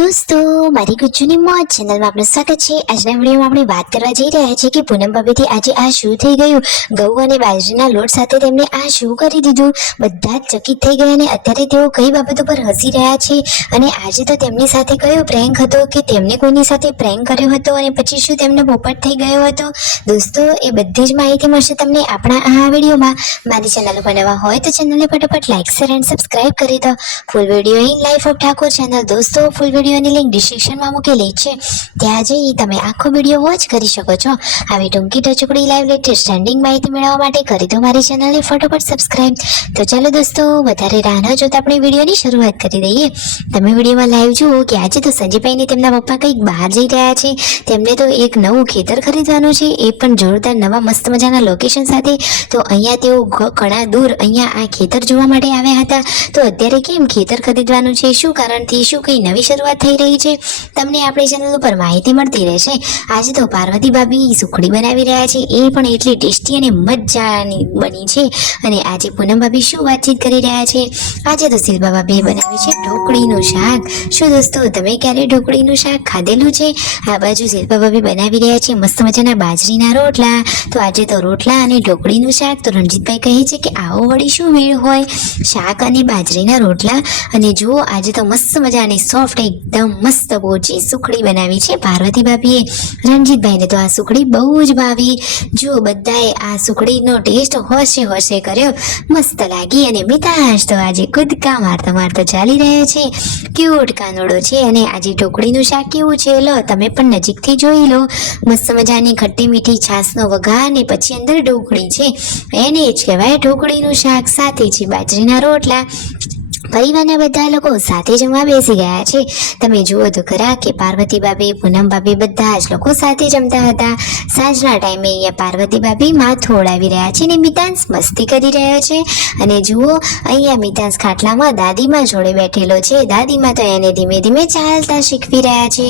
દોસ્તો, મારી ગુજ્જુની મોજ ચેનલમાં આપનું સ્વાગત છે। આજના વિડીયોમાં આપણે વાત કરવા જઈ રહ્યા છીએ કે પૂનમ ભાભીથી આજે આ શું થઈ ગયું। ઘઉં અને બાજરીના લોટ સાથે તેમને આ શું કરી દીધું। બધા જ ચકિત થઈ ગયા અને અત્યારે તેઓ કઈ બાબતો પર હસી રહ્યા છે અને આજે તો તેમની સાથે કયો પ્રેન્ક હતો કે તેમને કોઈની સાથે પ્રેન્ક કર્યો હતો અને પછી શું તેમને પોપટ થઈ ગયો હતો। દોસ્તો, એ બધી જ માહિતી મળશે તમને આપણા આ વિડીયોમાં। મારી ચેનલ પર નવા હોય તો ચેનલને ફટાફટ લાઈક શેર એન્ડ સબસ્ક્રાઇબ કરી દો। Full video in life of Thakor channel દોસ્તો ફૂલ વિડીયોની લિંક ડિસ્ક્રિપ્શનમાં મૂકેલી છે, ત્યાં જઈ તમે આખો વિડીયો વોચ કરી શકો છો। આવી ટૂંકી ટચુકડી લાઈવ લેટેસ્ટ ટ્રેન્ડિંગ માહિતી મેળવવા માટે કરી દો મારી ચેનલને ફટાફટ સબસ્ક્રાઇબ। તો ચાલો દોસ્તો, વધારે રાહ ન જોતા આપણે વિડીયોની શરૂઆત કરી દઈએ। તમે વિડીયોમાં લાઈવ જુઓ કે આજે તો સંજયભાઈને તેમના પપ્પા કંઈક બહાર જઈ રહ્યા છે। તેમને તો એક નવું ખેતર ખરીદવાનું છે, એ પણ જોરદાર નવા મસ્ત મજાના લોકેશન સાથે। તો અહીંયા તેઓ ઘણા દૂર અહીંયા આ ખેતર જોવા માટે આવ્યા હતા। તો અત્યારે કેમ ખેતર ખરીદવાનું છે, શું કારણથી, શું કઈ નવી શરૂઆત થઈ રહી છે, તમને આપણી ચેનલ ઉપર માહિતી મળતી રહેશે। આજે તો પાર્વતી ભાભી સુખડી બનાવી રહ્યા છે, એ પણ એટલી ટેસ્ટી અને મજાની બની છે। અને આજે પૂનમ ભાભી શું વાતચીત કરી રહ્યા છે, આજે તો શિલ્પા ભાભીએ બનાવ્યું છે ઢોકળીનું શાક। શું દોસ્તો, તમે ક્યારે ઢોકળીનું શાક ખાધેલું છે? આ બાજુ શિલ્પા ભાભી બનાવી રહ્યા છે મસ્ત મજાના બાજરીના રોટલા। તો આજે તો રોટલા અને ઢોકળીનું શાક। તો રણજીતભાઈ કહે છે કે આવો વળી શું મેળ હોય, શાક અને બાજરીના રોટલા। અને જુઓ, આજે તો મસ્ત મજાની સોફ્ટ એકદમ મસ્ત પોચી સુખડી બનાવી છે પાર્વતી ભાભીએ। રણજીતભાઈને તો આ સુખડી બહુ જ ભાવી। જુઓ, બધાએ આ સુખડીનો ટેસ્ટ હોશે હોશે કર્યો, મસ્ત લાગી। અને મિતાંશ તો આજે કૂદકા મારતો મારતો ચાલી રહ્યો છે, ક્યુટ કાનોડો છે। અને આજે ઢોકળીનું શાક કેવું છે, લો તમે પણ નજીકથી જોઈ લો। મસ્ત મજાની ખટ્ટી મીઠી છાશનો વઘાર ને પછી અંદર ઢોકળી છે, એને જ કહેવાય ઢોકળીનું શાક। સાથે છે બાજરીના રોટલા। પરિવારના બધા લોકો સાથે જમવા બેસી ગયા છે। તમે જુઓ તો ખરા કે પાર્વતી ભાભી, પૂનમ ભાભી બધા જ લોકો સાથે જમતા હતા। સાંજના ટાઈમે અહીંયા પાર્વતી ભાભી માથું ઓળાવી રહ્યા છે ને મિતાંશ મસ્તી કરી રહ્યો છે। અને જુઓ, અહીંયા મિતાંશ ખાટલામાં દાદીમા જોડે બેઠેલો છે। દાદીમા તો એને ધીમે ધીમે ચાલતા શીખવી રહ્યા છે।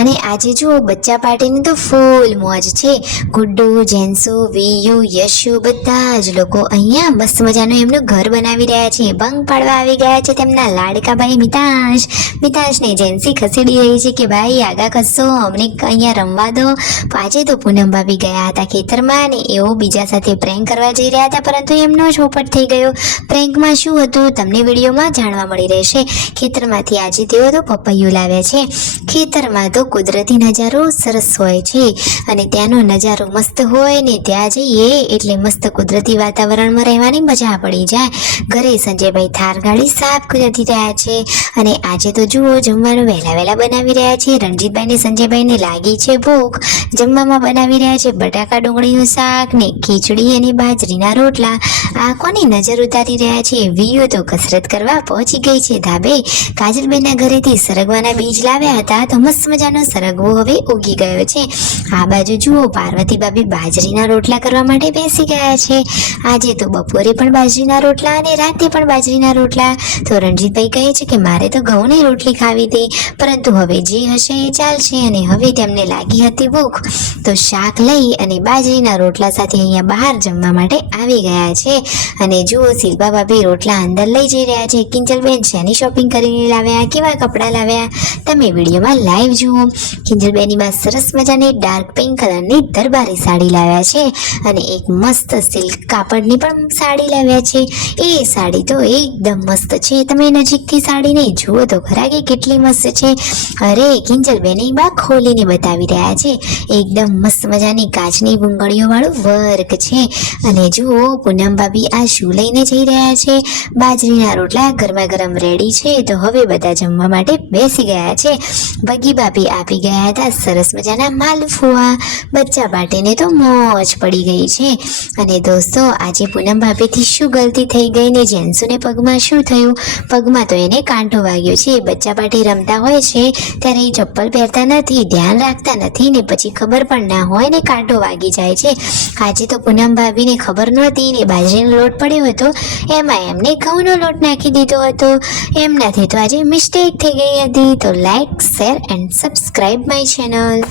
અને આજે જુઓ, બચ્ચા પાર્ટીની તો ફૂલ મોજ છે। ગુડ્ડુ, જેન્સુ, વિયુ, યશુ બધા જ લોકો અહીંયા મસ્ત મજાનું એમનું ઘર બનાવી રહ્યા છે। ભંગ પાડવા આવી ગયા છે તેમના લાડકા ભાઈ મિતાંશ। મિતાંશને જેન્સી ખસેડી રહી છે કે ભાઈ આગા ખસો, અમને અહીંયા રમવા દો। આજે તો પૂનમ ભાભી ગયા હતા ખેતરમાં અને એઓ બીજા સાથે પ્રેન્ક કરવા જઈ રહ્યા હતા, પરંતુ એમનો જ પોપટ થઈ ગયો। પ્રેન્કમાં શું હતું તમને વિડીયોમાં જાણવા મળી રહેશે। ખેતરમાંથી આજે તેઓ તો પપૈયું લાવ્યા છે। ખેતરમાં તો કુદરતી નજારો સરસ હોય છે અને ત્યાંનો નજારો મસ્ત હોય ને ત્યાં જઈએ એટલે મસ્ત કુદરતી વાતાવરણમાં રહેવાની મજા પડી જાય। ઘરે સંજયભાઈ થાર ગાડી સાફ કરી રહ્યા છે અને આજે તો જુઓ, જમવાનું વહેલા વહેલા બનાવી રહ્યા છે। રણજીતભાઈ ને સંજયભાઈને લાગી છે ભૂખ, જમવામાં બનાવી રહ્યા છે બટાકા ડુંગળીનું શાક ને ખીચડી અને બાજરીના રોટલા। આ કોની નજર ઉતારી રહ્યા છે? વિયુ તો કસરત કરવા પહોંચી ગઈ છે ધાબે। કાજલબેનના ઘરેથી સરગવાના બીજ લાવ્યા હતા, તો મસ્ત મજાનો સરગવો હવે ઉગી ગયો છે। આ બાજુ જુઓ, પાર્વતી ભાભી બાજરીના રોટલા કરવા માટે બેસી ગયા છે। આજે તો બપોરે પણ બાજરીના રોટલા અને રાતે પણ બાજરીના રોટલા। તો રણજીતભાઈ કહે છે કે મારે તો ઘઉંની રોટલી ખાવી હતી, પરંતુ હવે જે હશે એ ચાલશે। અને હવે તેમને લાગી હતી ભૂખ, તો શાક લઈ અને બાજરીના રોટલા સાથે અહીંયા બહાર જમવા માટે આવી ગયા છે। અને જુઓ, શિલ્પા ભાભી રોટલા અંદર લઈ જઈ રહ્યા છે। કિંજલબેન શેની શોપિંગ કરીને લાવ્યા, કેવા કપડાં લાવ્યા, તમે વિડીયોમાં લાઈવ જુઓ। કિંજલબેનની માં સરસ મજાની ડાર્ક પિંક કલરની દરબારી સાડી લાવ્યા છે અને એક મસ્ત સિલ્ક કાપડની પણ સાડી લાવ્યા છે। એ સાડી તો એકદમ મસ્ત છે, તમે નજીકથી સાડીને જુઓ તો ખરા કે કેટલી મસ્ત છે। અરે, કિંજલબેન બા ખોલીને બતાવી રહ્યા છે, એકદમ મસ્ત મજાની કાચની બુંગળીઓ વાળું વર્ક છે। અને જુઓ, પૂનમ ભાભી આ શું લઈને જઈ રહ્યા છે? બાજરીના રોટલા ગરમા ગરમ રેડી છે, તો હવે બધા જમવા માટે બેસી ગયા છે। ભગી ભાભી આપી ગયા હતા સરસ મજાના માલફુઆ। બચ્ચા પાર્ટીને તો મોજ પડી ગઈ છે। અને દોસ્તો, આજે પૂનમ ભાભીથી શું ગલતી થઈ ગઈ ને જેન્સુને પગમાં શું થયું? પગમાં તો એને કાંટો વાગ્યો છે। બચ્ચા પાર્ટી રમતા હોય છે ત્યારે એ ચપ્પલ પહેરતા નથી, ધ્યાન રાખતા નથી ને પછી ખબર પણ ના હોય ને કાંટો વાગી જાય છે। આજે તો પૂનમ ભાભીને ખબર નહોતી ને બાજરીનો લોટ પડ્યો હતો, એમાં એમને ઘઉંનો લોટ નાખી દીધો હતો। એમનાથી તો આજે મિસ્ટેક થઈ ગઈ હતી। તો like, share and subscribe my channel.